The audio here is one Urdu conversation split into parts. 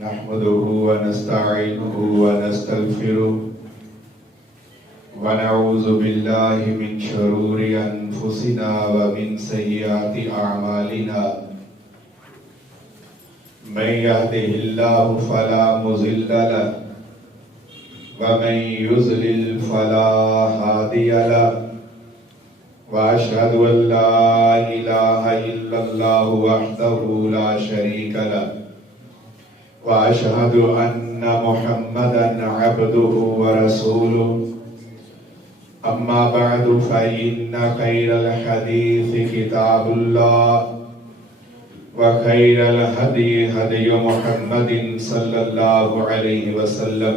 نحمده ونستعينه ونستغفره ونعوذ بالله من شرور أنفسنا ومن سيئات أعمالنا من يهده الله فلا مضل له ومن يضلل فلا هادي له وأشهد أن لا إله إلا الله وحده لا شريك له وأشهد أن محمدًا عبده ورسوله أما بعد فإن خير الحديث كتاب الله وخير الهدي هدي محمد صلى الله عليه وسلم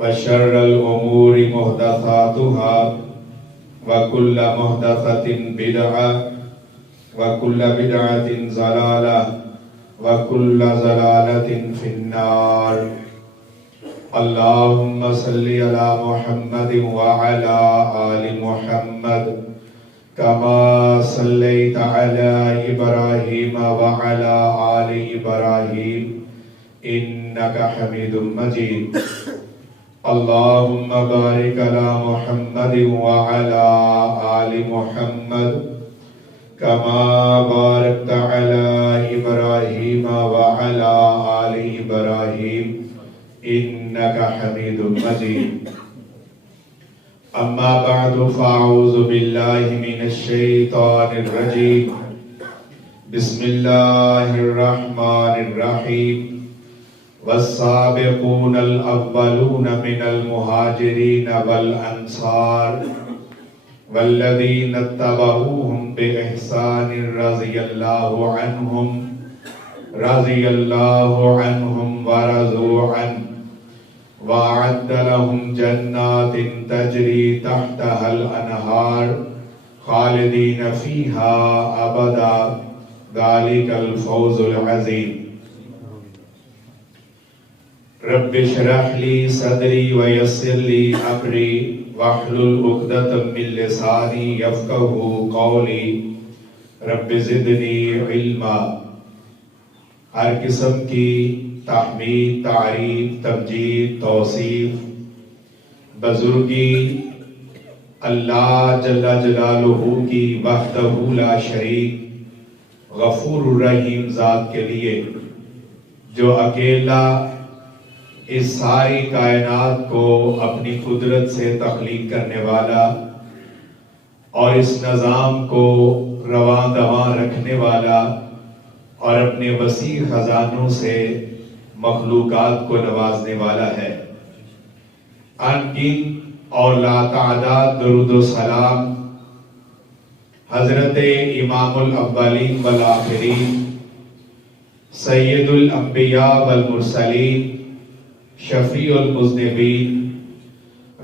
وشر الأمور محدثاتها وكل محدثة بدعة وكل بدعة ضلالة وكل ضلالة في النار اللهم صل على محمد وعلى آل محمد كما صليت على إبراهيم وعلى آل إبراهيم إنك حميد مجيد اللهم بارك على محمد وعلى آل محمد كما باركت على إبراهيم وعلى آل إبراهيم إنك حميد مجيد أما بعد فأعوذ بالله من الشيطان الرجيم بسم الله الرحمن الرحيم والسابقون الأولون من المهاجرين والأنصار والذين اتبعوهم بإحسان رضي الله عنهم ورضوا عنه وأعد لهم جنات تجري تحتها الأنهار خالدين فيها أبدا ذلك الفوز العظيم رب اشرح لي صدري ويسر لي أمري واحلل عقدة من لساني يفقهوا قولي رب زدني علما۔ ہر قسم کی تحمید، تعریف، تمجید، توصیف، بزرگی اللہ جل جلالہ کی وحدہ لا شریک غفور الرحیم ذات کے لیے، جو اکیلا اس ساری کائنات کو اپنی قدرت سے تخلیق کرنے والا اور اس نظام کو رواں دواں رکھنے والا اور اپنے وسیع خزانوں سے مخلوقات کو نوازنے والا ہے۔ ان گنت اور لا تعداد درود و سلام حضرت امام الاولین والآخرین، سید الانبیاء والمرسلین، شفیع المذنبین،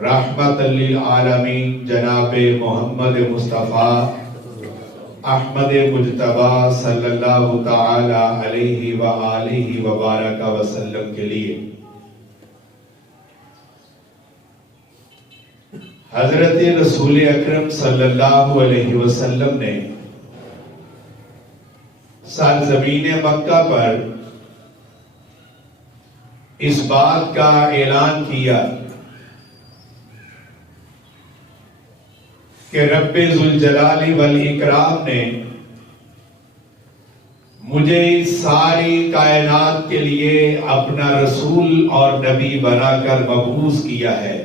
رحمت للعالمین جناب محمد مصطفیٰ احمد مجتبیٰ صلی اللہ تعالی علیہ وآلہ وبارک وسلم کے لیے۔ حضرت رسول اکرم صلی اللہ علیہ وسلم نے سرزمین مکہ پر اس بات کا اعلان کیا کہ رب ذوالجلال والاکرام نے مجھے اس ساری کائنات کے لیے اپنا رسول اور نبی بنا کر مبعوث کیا ہے۔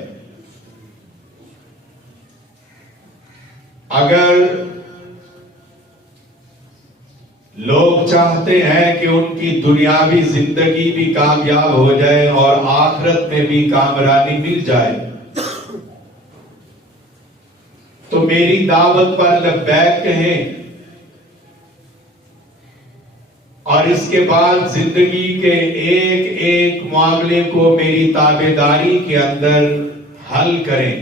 اگر لوگ چاہتے ہیں کہ ان کی دنیاوی زندگی بھی کامیاب ہو جائے اور آخرت میں بھی کامرانی مل جائے تو میری دعوت پر لبیک کہیں، اور اس کے بعد زندگی کے ایک ایک معاملے کو میری تابعداری کے اندر حل کریں۔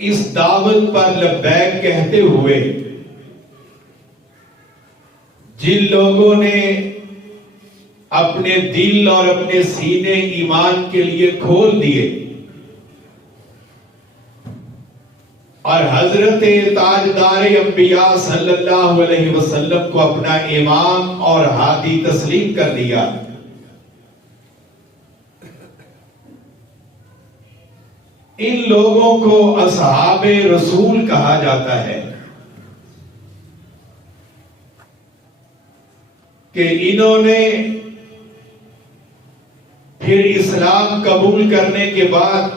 اس دعوت پر لبیک کہتے ہوئے جن لوگوں نے اپنے دل اور اپنے سینے ایمان کے لیے کھول دیے اور حضرت تاجدار انبیاء صلی اللہ علیہ وسلم کو اپنا امام اور ہادی تسلیم کر دیا. ان لوگوں کو اصحاب رسول کہا جاتا ہے کہ انہوں نے پھر اسلام قبول کرنے کے بعد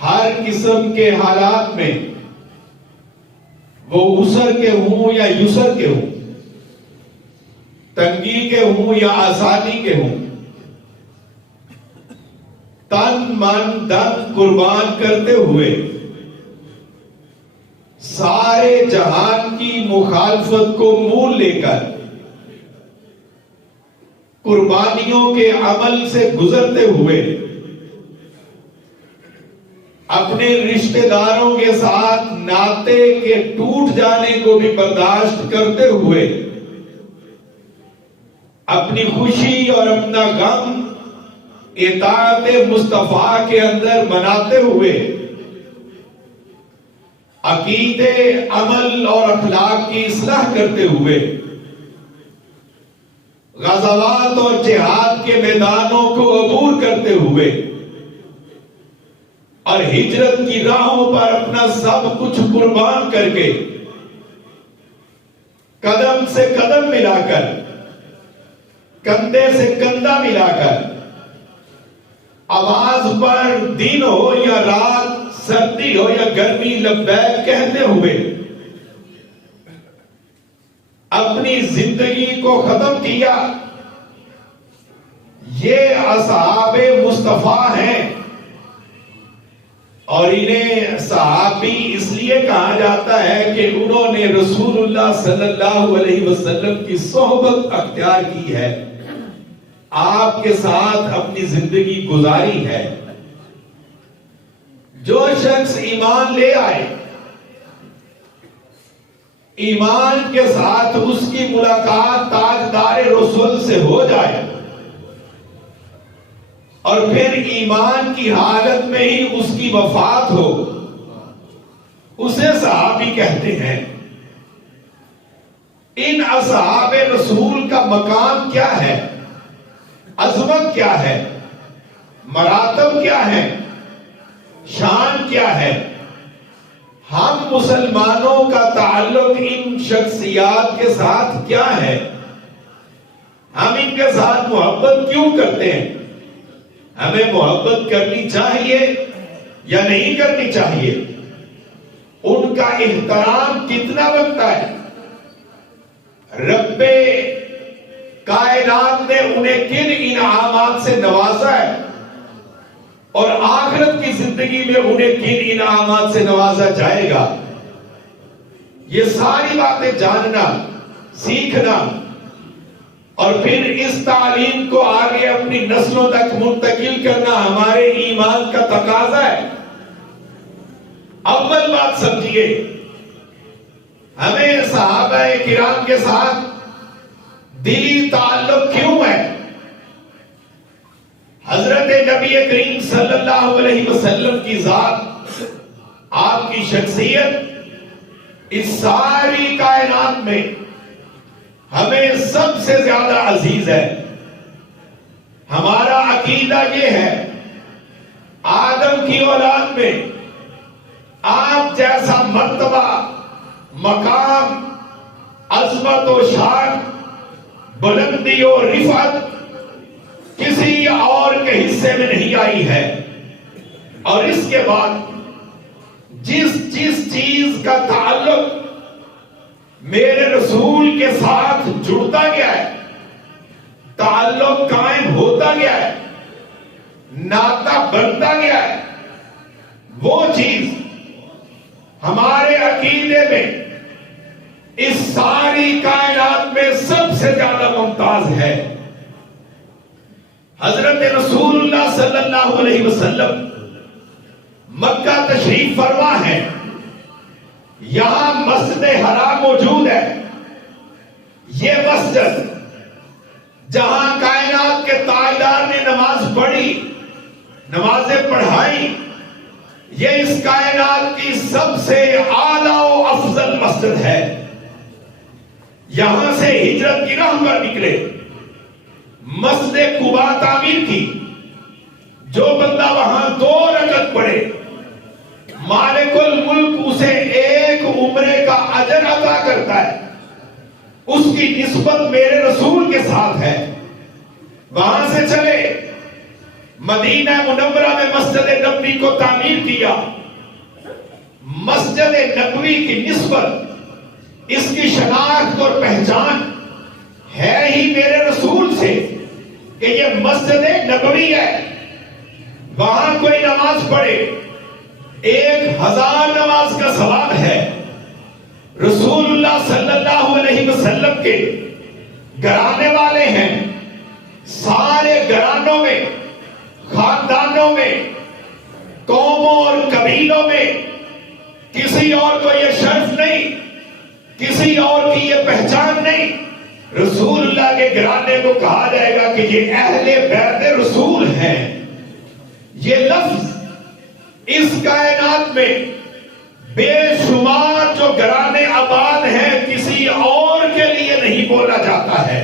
ہر قسم کے حالات میں وہ عسر کے ہوں یا یسر کے ہوں، تنگی کے ہوں یا آسانی کے ہوں، تن من دن قربان کرتے ہوئے سارے جہان کی مخالفت کو مول لے کر قربانیوں کے عمل سے گزرتے ہوئے اپنے رشتہ داروں کے ساتھ ناطے کے ٹوٹ جانے کو بھی برداشت کرتے ہوئے اپنی خوشی اور اپنا غم اطاعت مصطفیٰ کے اندر مناتے ہوئے عقیدے، عمل اور اخلاق کی اصلاح کرتے ہوئے غزوات اور جہاد کے میدانوں کو عبور کرتے ہوئے اور ہجرت کی راہوں پر اپنا سب کچھ قربان کر کے قدم سے قدم ملا کر، کندھے سے کندھا ملا کر، آواز پر دن ہو یا رات، سردی ہو یا گرمی لبیک کہتے ہوئے اپنی زندگی کو ختم کیا. یہ اصحاب مصطفیٰ ہیں اور انہیں صحابی اس لیے کہا جاتا ہے کہ انہوں نے رسول اللہ صلی اللہ علیہ وسلم کی صحبت اختیار کی ہے، آپ کے ساتھ اپنی زندگی گزاری ہے. جو شخص ایمان لے آئے، ایمان کے ساتھ اس کی ملاقات تاجدار رسول سے ہو جائے اور پھر ایمان کی حالت میں ہی اس کی وفات ہو، اسے صحابی کہتے ہیں. ان اصحاب رسول کا مقام کیا ہے، عظمت کیا ہے، مراتب کیا ہے، شان کیا ہے؟ ہم مسلمانوں کا تعلق ان شخصیات کے ساتھ کیا ہے؟ ہم ان کے ساتھ محبت کیوں کرتے ہیں؟ ہمیں محبت کرنی چاہیے یا نہیں کرنی چاہیے؟ ان کا احترام کتنا بنتا ہے؟ رب کائنات نے انہیں کن انعامات سے نوازا ہے اور آخرت کی زندگی میں انہیں کن انعامات سے نوازا جائے گا؟ یہ ساری باتیں جاننا، سیکھنا اور پھر اس تعلیم کو آگے اپنی نسلوں تک منتقل کرنا ہمارے ایمان کا تقاضا ہے. اول بات سمجھیے، ہمیں صحابہ کرام کے ساتھ دلی تعلق کیوں ہے؟ حضرت نبی کریم صلی اللہ علیہ وسلم کی ذات، آپ کی شخصیت اس ساری کائنات میں ہمیں سب سے زیادہ عزیز ہے. ہمارا عقیدہ یہ ہے، آدم کی اولاد میں آپ جیسا مرتبہ، مقام، عظمت و شان، بلندی و رفعت کسی اور کے حصے میں نہیں آئی ہے. اور اس کے بعد جس چیز کا تعلق میرے رسول کے ساتھ جڑتا گیا ہے، تعلق قائم ہوتا گیا ہے، ناطہ بنتا گیا ہے، وہ چیز ہمارے عقیدے میں اس ساری کائنات میں سب سے زیادہ ممتاز ہے. حضرت رسول اللہ صلی اللہ علیہ وسلم مکہ تشریف فرما ہے، یہاں مسجد حرام موجود ہے. یہ مسجد جہاں کائنات کے تاجدار نے نماز پڑھی، نمازیں پڑھائی، یہ اس کائنات کی سب سے اعلیٰ و افضل مسجد ہے. یہاں سے ہجرت کی راہ پر نکلے، مسجد قباء تعمیر کی. جو بندہ وہاں 2 رکعت پڑھے، مالک الملک اسے 1 عمرے کا اجر عطا کرتا ہے. اس کی نسبت میرے رسول کے ساتھ ہے. وہاں سے چلے، مدینہ منورہ میں مسجد نبوی کو تعمیر کیا. مسجد نبوی کی نسبت، اس کی شناخت اور پہچان ہے ہی میرے رسول سے کہ یہ مسجد نبوی ہے. وہاں کوئی نماز پڑھے 1000 نماز کا ثواب ہے. رسول اللہ صلی اللہ علیہ وسلم کے گھرانے والے ہیں. سارے گھرانوں میں، خاندانوں میں، قوموں اور قبیلوں میں کسی اور کو یہ شرف نہیں، کسی اور کی یہ پہچان نہیں. رسول اللہ کے گھرانے کو کہا جائے گا کہ یہ اہل بیت رسول ہیں. یہ لفظ اس کائنات میں بے شمار جو گھرانے آباد ہیں کسی اور کے لیے نہیں بولا جاتا ہے.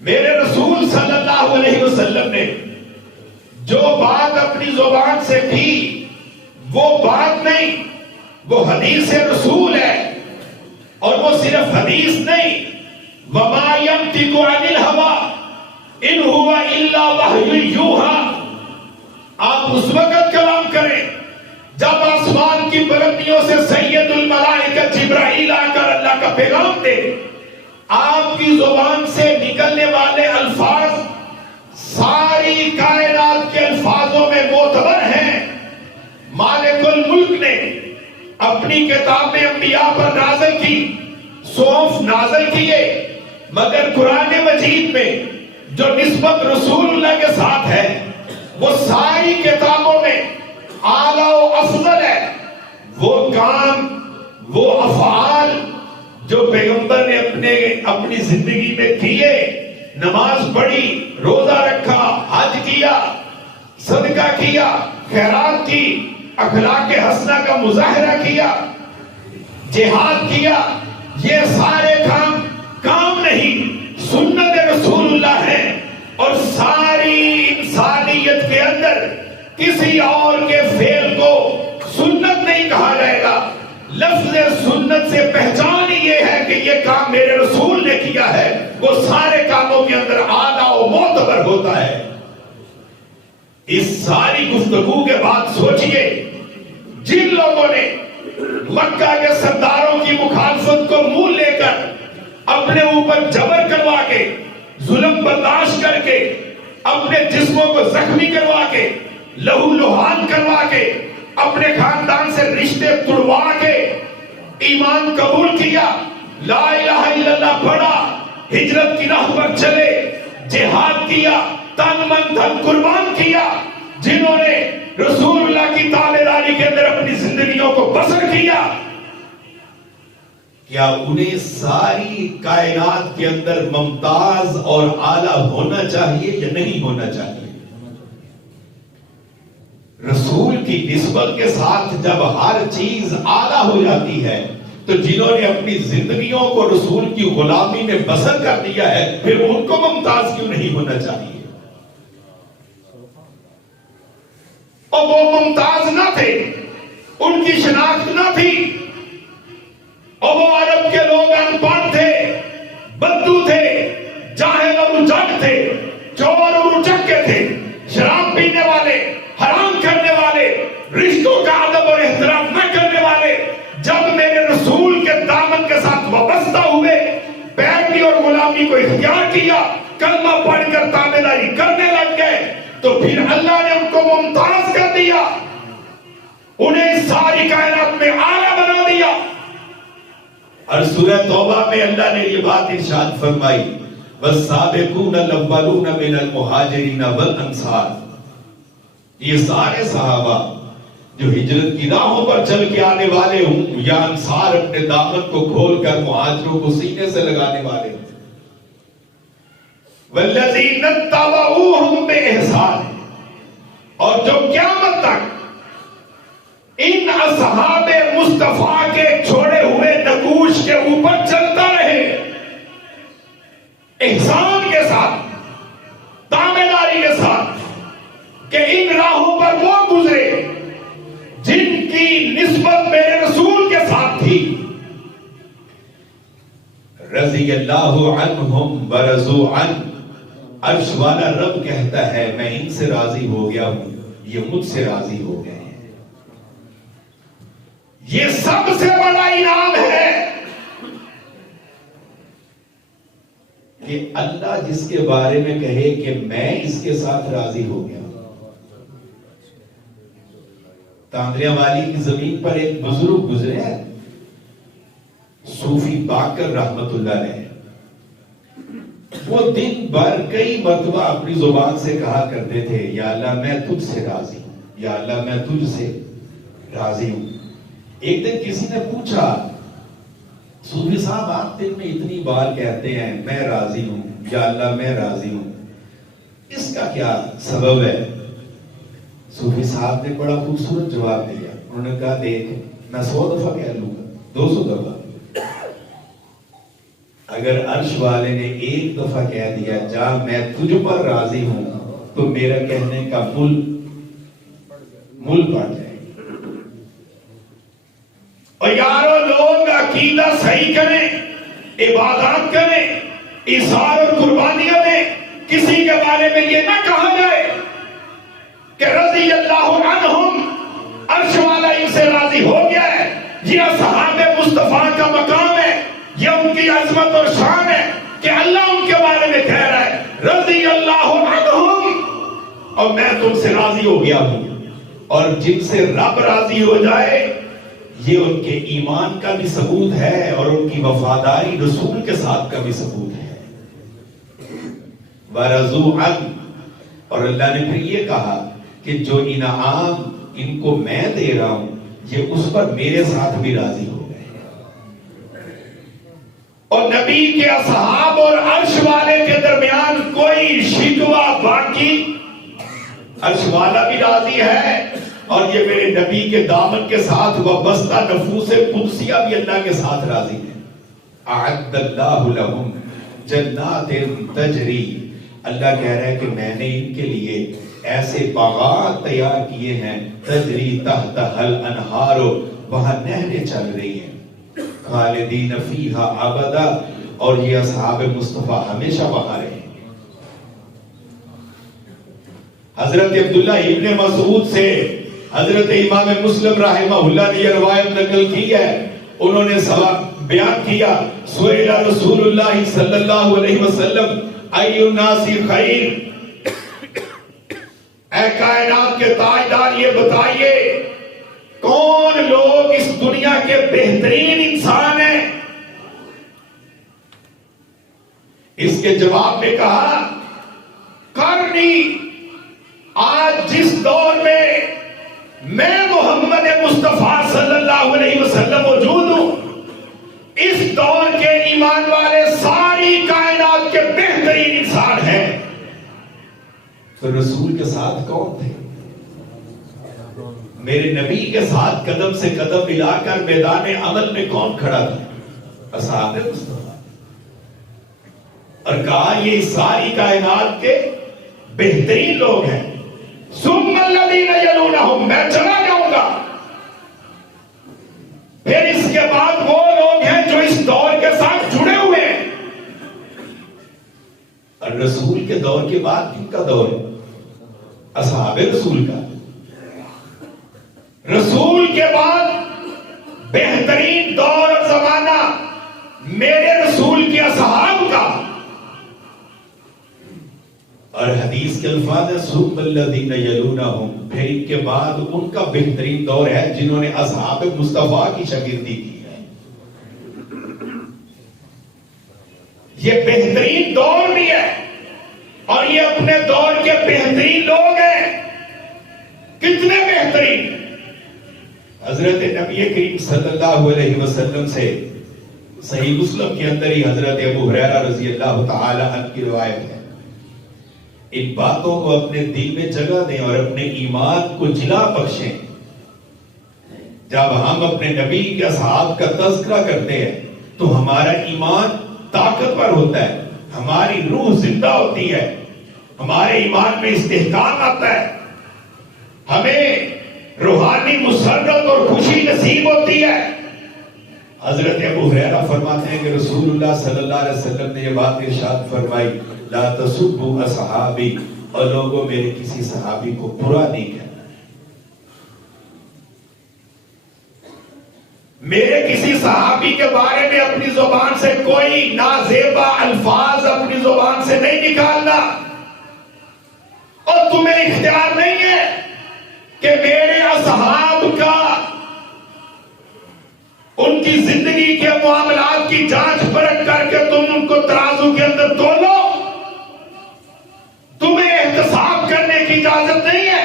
میرے رسول صلی اللہ علیہ وسلم نے جو بات اپنی زبان سے کی وہ بات نہیں، وہ حدیث رسول ہے. اور وہ صرف حدیث نہیں، وَمَا يَنْطِقُ عَنِ الْهَوَىٰ إِنْ هُوَ إِلَّا وَحْيٌ يُوحَىٰ. آپ اس وقت کلام کریں جب آسمان کی بلندیوں سے سید الملائکہ جبرائیل آ کر اللہ کا پیغام دے. آپ کی زبان سے نکلنے والے الفاظ ساری کائنات کے الفاظوں میں معتبر ہیں. مالک الملک نے اپنی کتابیں انبیاء پر نازل کی، صحف نازل کیے، مگر قرآن مجید میں جو نسبت رسول اللہ کے ساتھ ہے وہ ساری کتابوں میں اعلیٰ و افضل ہے. وہ کام، وہ افعال جو پیغمبر نے اپنی زندگی میں کیے، نماز پڑھی، روزہ رکھا، حج کیا، صدقہ کیا، خیرات کی، اخلاق حسنہ کا مظاہرہ کیا، جہاد کیا، یہ سارے کام نہیں، سنت رسول اللہ ہے. اور ساری انسانیت کے اندر کسی اور کے فعل کو سنت نہیں کہا جائے گا. لفظ سنت سے پہچان یہ ہے کہ یہ کام میرے رسول نے کیا ہے. وہ سارے کاموں کے اندر اعلیٰ و معتبر ہوتا ہے. اس ساری گفتگو کے بعد سوچئے، جن لوگوں نے مکہ کے سرداروں کی مخالفت کو منہ لے کر اپنے اوپر جبر کروا کے، ظلم برداشت کر کے، اپنے جسموں کو زخمی کروا کے، لہو لہان کروا کے، اپنے خاندان سے رشتے توڑوا کے ایمان قبول کیا، لا الہ الا اللہ پڑھا، ہجرت کی راہ پر چلے، جہاد کیا، تن من دھن قربان کیا، جنہوں نے رسول اللہ کی تابعداری کے اندر اپنی زندگیوں کو بسر کیا، کیا انہیں ساری کائنات کے اندر ممتاز اور اعلیٰ ہونا چاہیے یا نہیں ہونا چاہیے؟ رسول کی نسبت کے ساتھ جب ہر چیز اعلیٰ ہو جاتی ہے تو جنہوں نے اپنی زندگیوں کو رسول کی غلامی میں بسر کر دیا ہے پھر ان کو ممتاز کیوں نہیں ہونا چاہیے؟ اور وہ ممتاز نہ تھے، ان کی شناخت نہ تھی، اور وہ عرب کے لوگ ان پڑھ تھے، بدو تھے، جاہل اور اجگ تھے، چور اور اچکے تھے، شراب پینے والے، حرام کرنے والے، رشتوں کا ادب اور احترام نہ کرنے والے. جب میرے رسول کے دامن کے ساتھ وابستہ ہوئے، بیعت اور غلامی کو اختیار کیا، کلمہ پڑھ کر تابعداری کرنے لگ گئے، تو پھر اللہ نے ان کو ممتاز کر دیا، انہیں ساری کائنات میں اعلیٰ بنا دیا. اور سورہ توبہ میں اللہ نے یہ بات ارشاد فرمائی، وَالسَّابِقُونَ الْأَوَّلُونَ مِنَ الْمُهَاجِرِينَ وَالْأَنصَارِ. یہ سارے صحابہ جو ہجرت کی راہوں پر چل کے آنے والے ہوں یا انصار اپنے دامن کو کھول کر مہاجروں کو سینے سے لگانے والے ہوں. وَالَّذِينَ اتَّبَعُوهُمْ بِإِحْسَانٍ. اور جو قیامت تک ان اصحاب مصطفیٰ کے چھوڑے ہوئے نقوش کے اوپر چلتا رہے، احسان کے ساتھ، تابعداری کے ساتھ، کہ ان راہوں پر وہ گزرے جن کی نسبت میرے رسول کے ساتھ تھی۔ رضی اللہ عنہم ورضوا عنہ، عرش والا رب کہتا ہے میں ان سے راضی ہو گیا ہوں، یہ مجھ سے راضی ہو گئے ہیں۔ یہ سب سے بڑا انعام ہے کہ اللہ جس کے بارے میں کہے کہ میں اس کے ساتھ راضی ہو گیا۔ تاندریہ والی کی زمین پر ایک بزرگ گزرے ہیں، صوفی باقر رحمت اللہ علیہ۔ وہ دن بھر کئی مرتبہ اپنی زبان سے کہا کرتے تھے یا اللہ میں تجھ سے راضی ہوں، یا اللہ میں تجھ سے راضی ہوں۔ ایک دن کسی نے پوچھا صوفی صاحب آپ دن میں اتنی بار کہتے ہیں میں راضی ہوں یا اللہ میں راضی ہوں، اس کا کیا سبب ہے؟ صوفی صاحب نے بڑا خوبصورت جواب دیا، انہوں نے کہا دیکھ میں 100 دفعہ کہہ لوں گا، 200 دفعہ، اگر عرش والے نے ایک دفعہ کہہ دیا جا میں تجھ پر راضی ہوں تو میرا کہنے کا مل پڑ جائے گا۔ اور یارو لوگ عقیدہ صحیح کریں، عبادات کریں، ایثار اور قربانیاں دیں، کسی کے بارے میں یہ نہ کہا جائے کہ رضی اللہ عنہم، عرش والا ان سے راضی ہو گیا ہے، یہ اصحاب مصطفیٰ کا مقام ہے، یہ ان کی عظمت اور شان ہے کہ اللہ ان کے بارے میں کہہ رہا ہے رضی اللہ عنہم، اور میں تم سے راضی ہو گیا ہوں۔ اور جن سے رب راضی ہو جائے یہ ان کے ایمان کا بھی ثبوت ہے اور ان کی وفاداری رسول کے ساتھ کا بھی ثبوت ہے۔ وَرَضُوا عَنْهُ، اور اللہ نے پھر یہ کہا کہ جو انعام ان کو میں دے رہا ہوں یہ اس پر میرے ساتھ بھی راضی ہو گئے۔ اور نبی کے اصحاب اور عرش والے کے درمیان کوئی شکوہ باقی، عرش والا بھی راضی ہے اور یہ میرے نبی کے دامن کے ساتھ وابستہ نفوس قدسیہ بھی اللہ کے ساتھ راضی ہے۔ اعد اللہ لہم جنات تجری، اللہ کہہ رہا ہے کہ میں نے ان کے لیے ایسے باغات تیار کیے ہیں، تجری تحتہا الانہار، وہاں نہریں چل رہی ہیں، خالدین فیہا ابدا، اور یہ اصحاب مصطفیٰ ہمیشہ وہاں رہیں گے۔ حضرت عبداللہ ابن مسعود سے حضرت امام مسلم رحمہ اللہ نے یہ روایت نقل کی ہے، انہوں نے سبق بیان کیا، سئل رسول اللہ صلی اللہ علیہ وسلم ای الناس خیر، اے کائنات کے تاجدار یہ بتائیے کون لوگ اس دنیا کے بہترین انسان ہیں؟ اس کے جواب میں کہا قرنی، آج جس دور میں محمد مصطفیٰ صلی اللہ علیہ وسلم موجود ہوں، اس دور کے ایمان والے ساری کائنات کے بہترین انسان ہیں۔ تو رسول کے ساتھ کون تھے؟ میرے نبی کے ساتھ قدم سے قدم ملا کر میدان عمل میں کون کھڑا تھا؟ اصحاب مصطفیٰ۔ اور کہا یہ ساری کائنات کے بہترین لوگ ہیں۔ ثم الذین یلونہم، میں چلا جاؤں گا، پھر اس کے بعد وہ لوگ ہیں جو اس دور کے ساتھ جڑے ہوئے ہیں۔ اور رسول کے دور کے بعد کن کا دور ہے؟ اصحاب رسول کا۔ رسول کے بعد بہترین دور اور زمانہ میرے رسول کے اصحاب کا۔ اور حدیث کے الفاظ ہے ثم الذین یلونہم، پھر ان کے بعد ان کا بہترین دور ہے جنہوں نے اصحاب مصطفیٰ کی شاگردی کی ہے۔ یہ بہترین دور بھی ہے اور یہ اپنے دور کے بہترین لوگ ہیں۔ کتنے بہترین؟ حضرت نبی کریم صلی اللہ علیہ وسلم سے صحیح مسلم کے اندر ہی حضرت ابو ہریرہ رضی اللہ تعالی عنہ کی روایت ہے، ان باتوں کو اپنے دل میں جگہ دیں اور اپنے ایمان کو جلا بخشیں۔ جب ہم اپنے نبی کے اصحاب کا تذکرہ کرتے ہیں تو ہمارا ایمان طاقتور ہوتا ہے، ہماری روح زندہ ہوتی ہے، ہمارے ایمان میں استحکام آتا ہے، ہمیں روحانی مسرت اور خوشی نصیب ہوتی ہے۔ حضرت ابو ہریرہ فرماتے ہیں کہ رسول اللہ صلی اللہ علیہ وسلم نے یہ بات ارشاد فرمائی، لا تسبوا اصحابی، اور لوگوں میرے کسی صحابی کو برا نہیں کہنا ہے، میرے کسی صحابی کے بارے میں اپنی زبان سے کوئی نازیبا الفاظ اپنی زبان سے نہیں نکالنا، اور تمہیں اختیار نہیں ہے کہ میرے اصحاب کا ان کی زندگی کے معاملات کی جانچ پرکھ کر کے تم ان کو ترازو کے اندر تولو، تمہیں احتساب کرنے کی اجازت نہیں ہے۔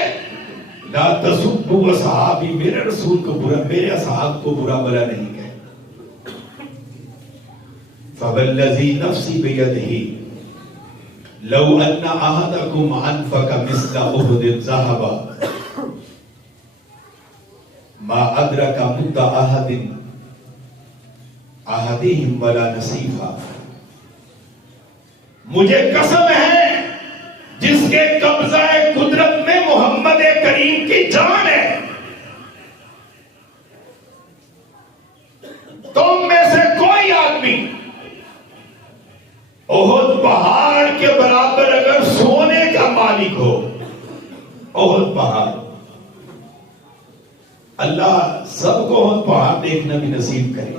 لا تسبوا اصحابی، میرے رسول کو برا، میرے اصحاب کو برا بلا نہیں کہے۔ فوالذی نفسی بیدہ لو ان احدکم انفق مثل احد ذهبا ما ادرک مد احدہم ولا نصیفا، مجھے قسم ہے جس کے قبضہ قدرت میں محمد کریم کی جان ہے، تم میں سے کوئی آدمی احد پہاڑ کے برابر اگر سونے کا مالک ہو، احد پہاڑ، اللہ سب کو احد پہاڑ دیکھنا بھی نصیب کرے۔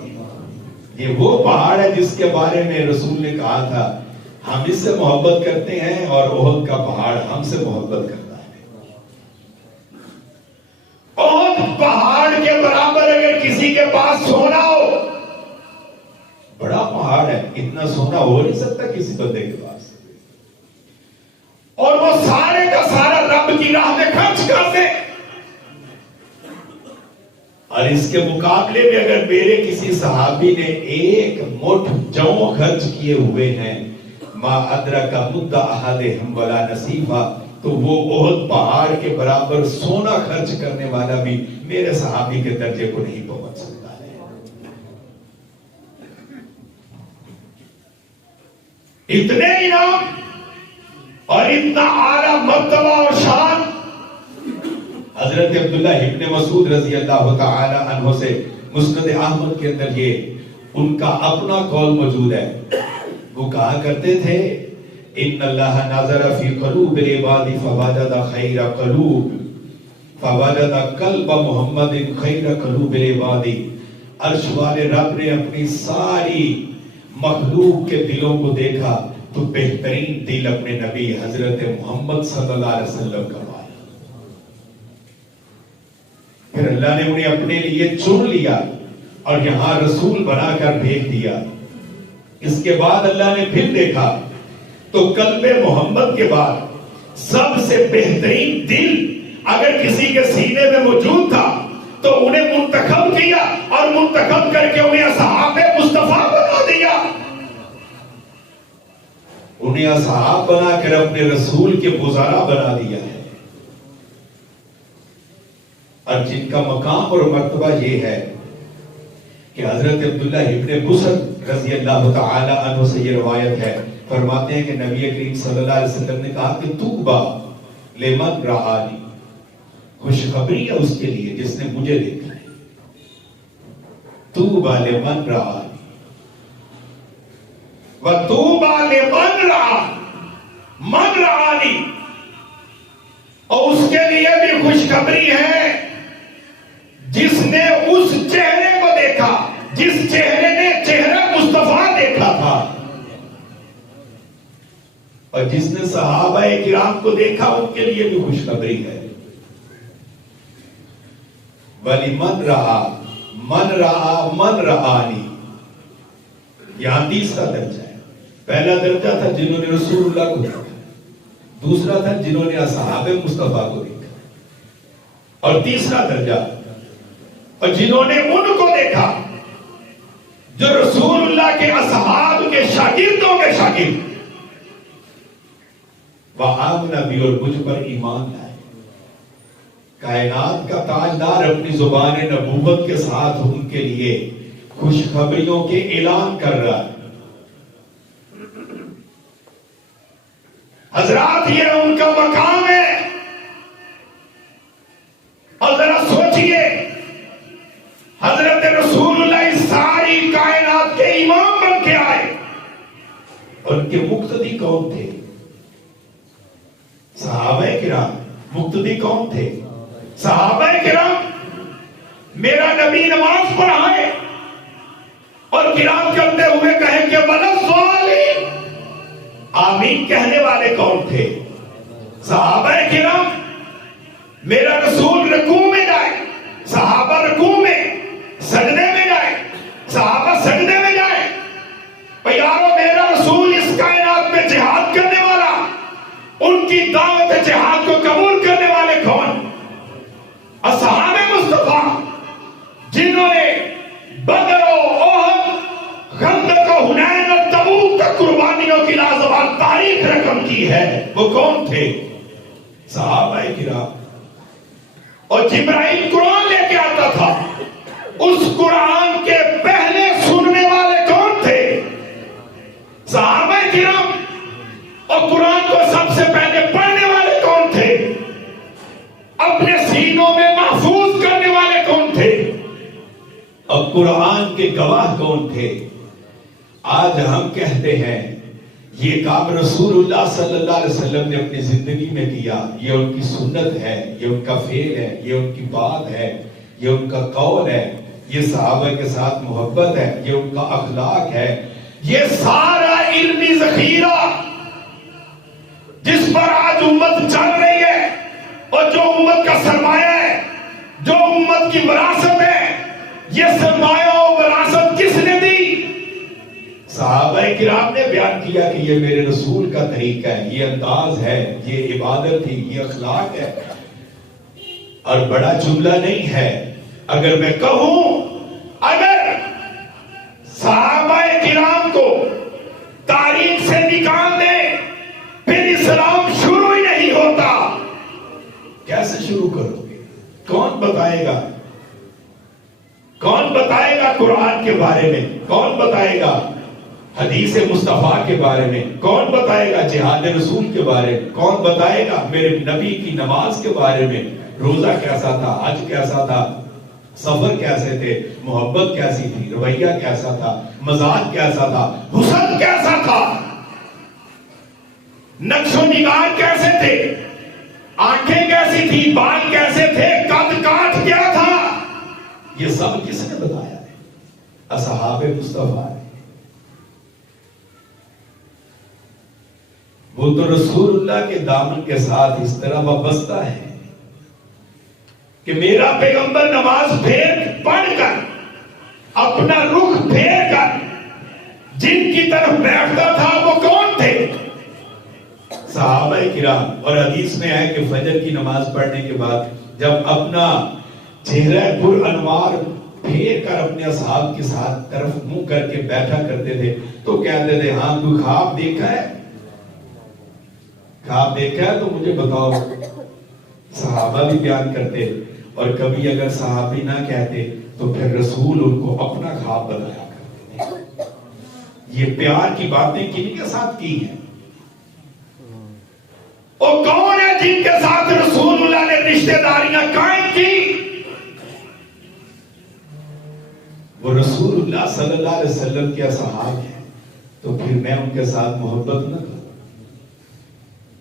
یہ وہ پہاڑ ہے جس کے بارے میں رسول نے کہا تھا ہم اس سے محبت کرتے ہیں اور احد کا پہاڑ ہم سے محبت کرتا ہے۔ احد پہاڑ کے برابر اگر کسی کے پاس سونا ہو، بڑا پہاڑ ہے، اتنا سونا ہو نہیں سکتا کسی بندے کے پاس، اور وہ سارے کا سارا رب کی راہ میں خرچ کر دے، اور اس کے مقابلے میں اگر میرے کسی صحابی نے ایک مٹھ جو خرچ کیے ہوئے ہیں، ما ادرک مد احدہم ولا نصیفا، تو وہ احد پہاڑ کے برابر سونا خرچ کرنے والا بھی میرے صحابی کے درجے کو نہیں پہنچ سکتا ہے۔ اتنے انعام اور اتنا اعلیٰ مرتبہ اور شان حضرت عبداللہ ابن مسعود رضی اللہ تعالی عنہ سے مسند احمد کے اندر یہ ان کا اپنا قول موجود ہے۔ وہ کہا کرتے تھے ان اللہ نظر فی قلوب العباد فوجد خیر قلوب فوجد قلب محمد خیر قلوب العباد، عرش والے رب نے اپنی ساری مخلوق کے دلوں کو دیکھا تو بہترین دل اپنے نبی حضرت محمد صلی اللہ علیہ وسلم کا پایا، پھر اللہ نے انہیں اپنے لیے چن لیا اور یہاں رسول بنا کر بھیج دیا۔ اس کے بعد اللہ نے پھر دیکھا تو قلب محمد کے بعد سب سے بہترین دل اگر کسی کے سینے میں موجود تھا تو انہیں منتخب کیا اور منتخب کر کے انہیں اصحاب مصطفیٰ بنا دیا، انہیں اصحاب بنا کر اپنے رسول کے وزراء بنا دیا ہے۔ اور جن کا مقام اور مرتبہ یہ ہے کہ حضرت عبداللہ ابن بسر رضی اللہ تعالی عنہ سے یہ روایت ہے، فرماتے ہیں کہ نبی کریم صلی اللہ علیہ وسلم نے کہا کہ طوبی لمن رآنی، خوشخبری ہے اس کے لیے جس نے مجھے دیکھا ہے، طوبی لمن رآنی وطوبی لمن من رآنی، اور اس کے لیے بھی خوشخبری ہے جس نے اس چہرے کو دیکھا جس چہرے نے چہرہ مصطفیٰ دیکھا تھا، اور جس نے صحابہ کرام کو دیکھا ان کے لیے بھی خوشخبری ہے۔ وَلِمَنْ رَآ مَنْ رَآنِي، یہاں تیسرا درجہ ہے۔ پہلا درجہ تھا جنہوں نے رسول اللہ کو دیکھا، دوسرا تھا جنہوں نے اصحاب مصطفیٰ کو دیکھا، اور تیسرا درجہ اور جنہوں نے ان کو دیکھا جو رسول اللہ کے اصحاب کے شاگردوں کے شاگرد، وآمن بی، اور مجھ پر ایمان لائے۔ کائنات کا تاجدار اپنی زبان نبوت کے ساتھ ان کے لیے خوشخبریوں کے اعلان کر رہا ہے. حضرات یہ ان کا مقام ہے. اور ذرا سوچئے حضرت رسول اللہ ساری کائنات کے امام بن کے آئے. ان کے مقتدی کون تھے؟ صحابہ کرام. مقتدی کون تھے؟ صحابہ کرام. میرا نبی نماز پڑھائے اور قرات کرتے ہوئے کہیں کہ وَلَضَّالِّينَ، آمین کہنے والے کون تھے؟ صحابہ کرام. میرا رسول رکوع میں جائے، صحابہ رکوع میں، سجدے میں جائے، صحابہ سجدے میں جائے. یارو میرا رسول اس کائنات میں جہاد کرنے والا، ان کی دعوت جہاد کو قبول کرنے والے کون؟ اصحاب مصطفیٰ، جنہوں نے بدر و احد، خندق و حنین اور تبوک تک قربانیوں کی لازوال تاریخ رقم کی ہے، وہ کون تھے؟ صحابہ کرام. اور جبرائیل قرآن لے کے آتا تھا، اس قرآن کے پہلے سننے والے کون تھے؟ صحابہ کرام. اور قرآن کو سب سے پہلے پڑھنے والے کون تھے؟ اپنے سینوں میں محفوظ کرنے والے کون تھے؟ اور قرآن کے گواہ کون تھے؟ آج ہم کہتے ہیں یہ کام رسول اللہ صلی اللہ علیہ وسلم نے اپنی زندگی میں کیا، یہ ان کی سنت ہے، یہ ان کا فعل ہے، یہ ان کی بات ہے، یہ ان کا قول ہے، یہ صحابہ کے ساتھ محبت ہے، یہ ان کا اخلاق ہے. یہ سارا علمی ذخیرہ جس پر آج امت چل رہی ہے اور جو امت کا سرمایہ ہے، جو امت کی وراثت ہے، یہ سرمایہ و وراثت کس نے دی؟ صحابہ کرام نے بیان کیا کہ یہ میرے رسول کا طریقہ ہے، یہ انداز ہے، یہ عبادت تھی، یہ اخلاق ہے. اور بڑا جملہ نہیں ہے اگر میں کہوں، اگر صحابہ کرام کو تاریخ سے نکال دے پھر اسلام شروع ہی نہیں ہوتا. کیسے شروع کرو گے؟ کون بتائے گا؟ کون بتائے گا قرآن کے بارے میں؟ کون بتائے گا حدیث مصطفیٰ کے بارے میں؟ کون بتائے گا جہاد رسول کے بارے میں؟ کون بتائے گا میرے نبی کی نماز کے بارے میں؟ روزہ کیسا تھا، حج کیسا تھا، سفر کیسے تھے، محبت کیسی تھی، رویہ کیسا تھا، مزاج کیسا تھا، حسن کیسا تھا، نقش و نگار کیسے تھے، آنکھیں کیسی تھی، بال کیسے تھے، قد کاٹ کیا تھا؟ یہ سب کس نے بتایا ہے؟ اصحاب مصطفیٰ. وہ تو رسول اللہ کے دامن کے ساتھ اس طرح وابستہ ہے کہ میرا پیغمبر نماز پڑھ کر اپنا رخ پھیر کر جن کی طرف بیٹھتا تھا وہ کون تھے؟ صحابہ کرام. اور حدیث میں ہے کہ فجر کی نماز پڑھنے کے بعد جب اپنا چہرہ پر انوار پھیر کر اپنے اصحاب کے ساتھ طرف منہ کر کے بیٹھا کرتے تھے تو کہتے تھے ہاں کوئی خواب دیکھا ہے؟ خواب دیکھا ہے تو مجھے بتاؤ. صحابہ بھی بیان کرتے، اور کبھی اگر صحابی نہ کہتے تو پھر رسول ان کو اپنا خواب بتایا کرتے تھے. یہ پیار کی باتیں کن کے ساتھ کی ہیں؟ اور کون ہے جن کے ساتھ رسول اللہ نے رشتہ داریاں قائم کی؟ وہ رسول اللہ صلی اللہ علیہ وسلم کے اصحاب ہیں. تو پھر میں ان کے ساتھ محبت نہ کروں؟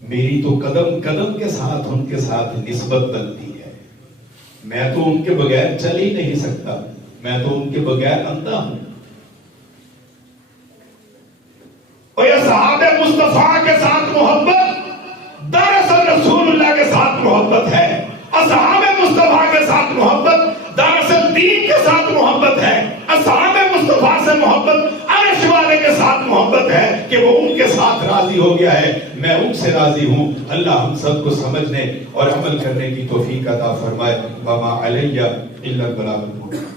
میری تو قدم قدم کے ساتھ ان کے ساتھ نسبت بنتی ہے. میں تو ان کے بغیر چل ہی نہیں سکتا، میں تو ان کے بغیر اندھا ہوں. اور یہ صحابہ مصطفیٰ کے ساتھ محبت دراصل رسول اللہ کے ساتھ محبت ہے. اصحاب مصطفیٰ کے ساتھ محبت دراصل دین کے ساتھ محبت ہے. اصحاب مصطفیٰ سے محبت عرش والے کے ساتھ محبت ہے کہ وہ ان کے ساتھ راضی ہو گیا ہے، میں ان سے راضی ہوں. اللہ ہم سب کو سمجھنے اور عمل کرنے کی توفیق عطا فرمائے. وما علیہ الا البلاغ المبین.